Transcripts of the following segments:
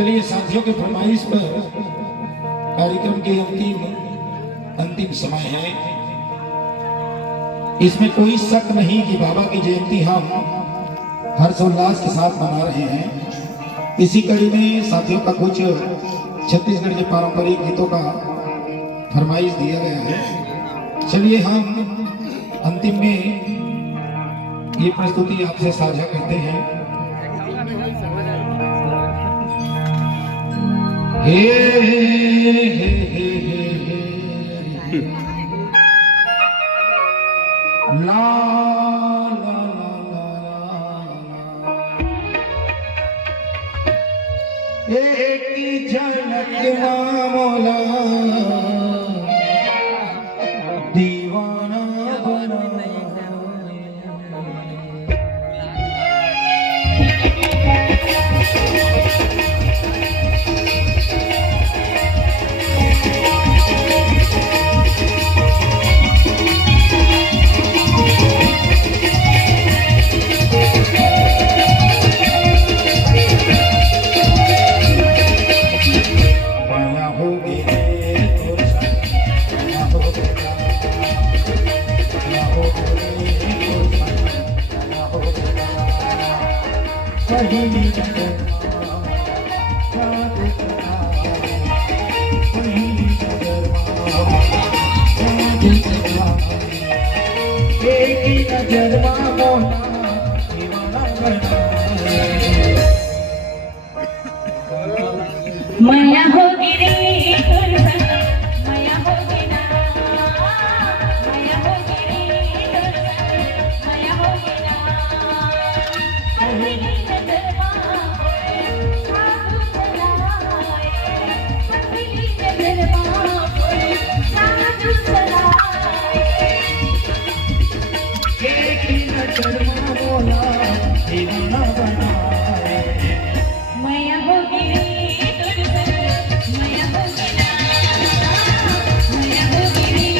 चलिए साथियों के फरमाइश पर कार्यक्रम के अंतिम समय है। इसमें कोई शक नहीं कि बाबा की जयंती हम हर्षोल्लास के साथ मना रहे हैं। इसी कड़ी में साथियों का कुछ छत्तीसगढ़ के पारंपरिक गीतों का फरमाइश दिया गया है। चलिए हम अंतिम में ये प्रस्तुति आपसे साझा करते हैं। हे ला ला ला एक झलक मोला दीवाना बना। माया होगी रे माया होगी ना, माया होगी रे माया होगी ना। पहली नजरमा साधु चलाए, पहली नजरमा साधु चलाए। एक नजरमा बोला दीवाना बनाए। माया होगी रे माया होगी रे माया होगी ना, माया होगी रे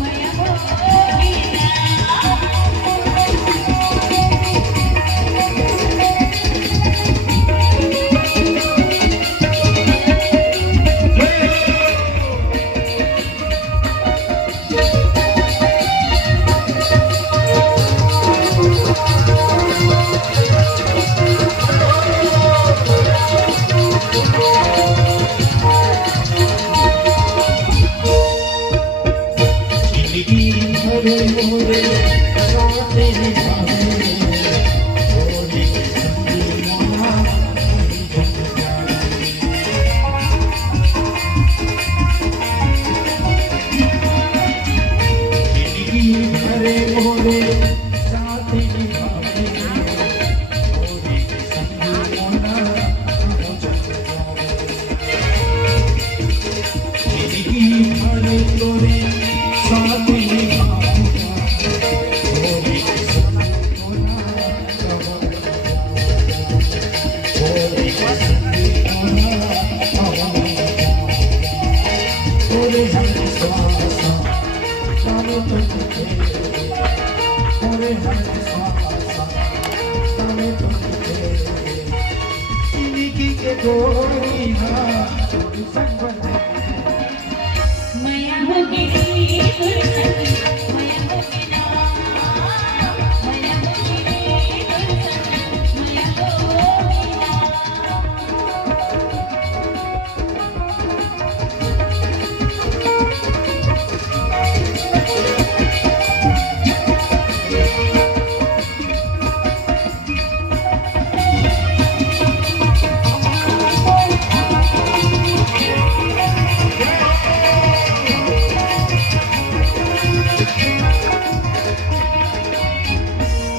माया होगी ना।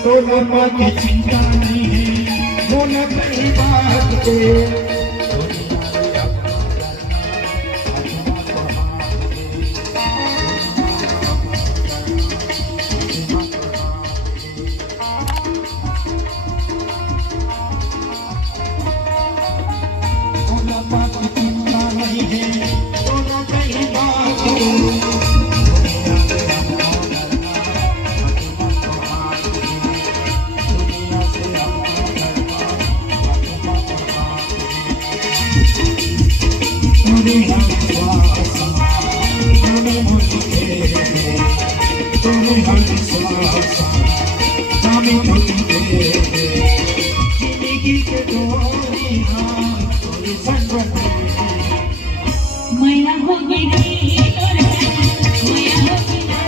तो लम्बा की चिंता नहीं है, वो न कहीं बात के। तो लम्बा की चिंता नहीं है, वो न कहीं बात के। हर विश्वास नामी छोटी दे जिंदगी के डोरी हाथ तोरे संग में मैया होगी नी तोर संग मैया होगी ना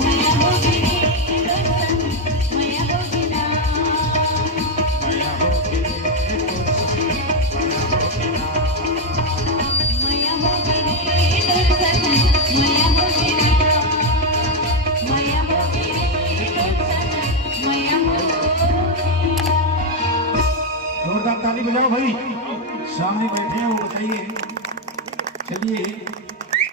मैया होगी नी तोर संग मैया होगी ना मैया होगी नी तोर संग मैया होगी ना मैया होगी नी तोर संग मैया होगी ना। जोरदार ताली बजाओ भाई, सामने बैठे हैं वो बताइए। चलिए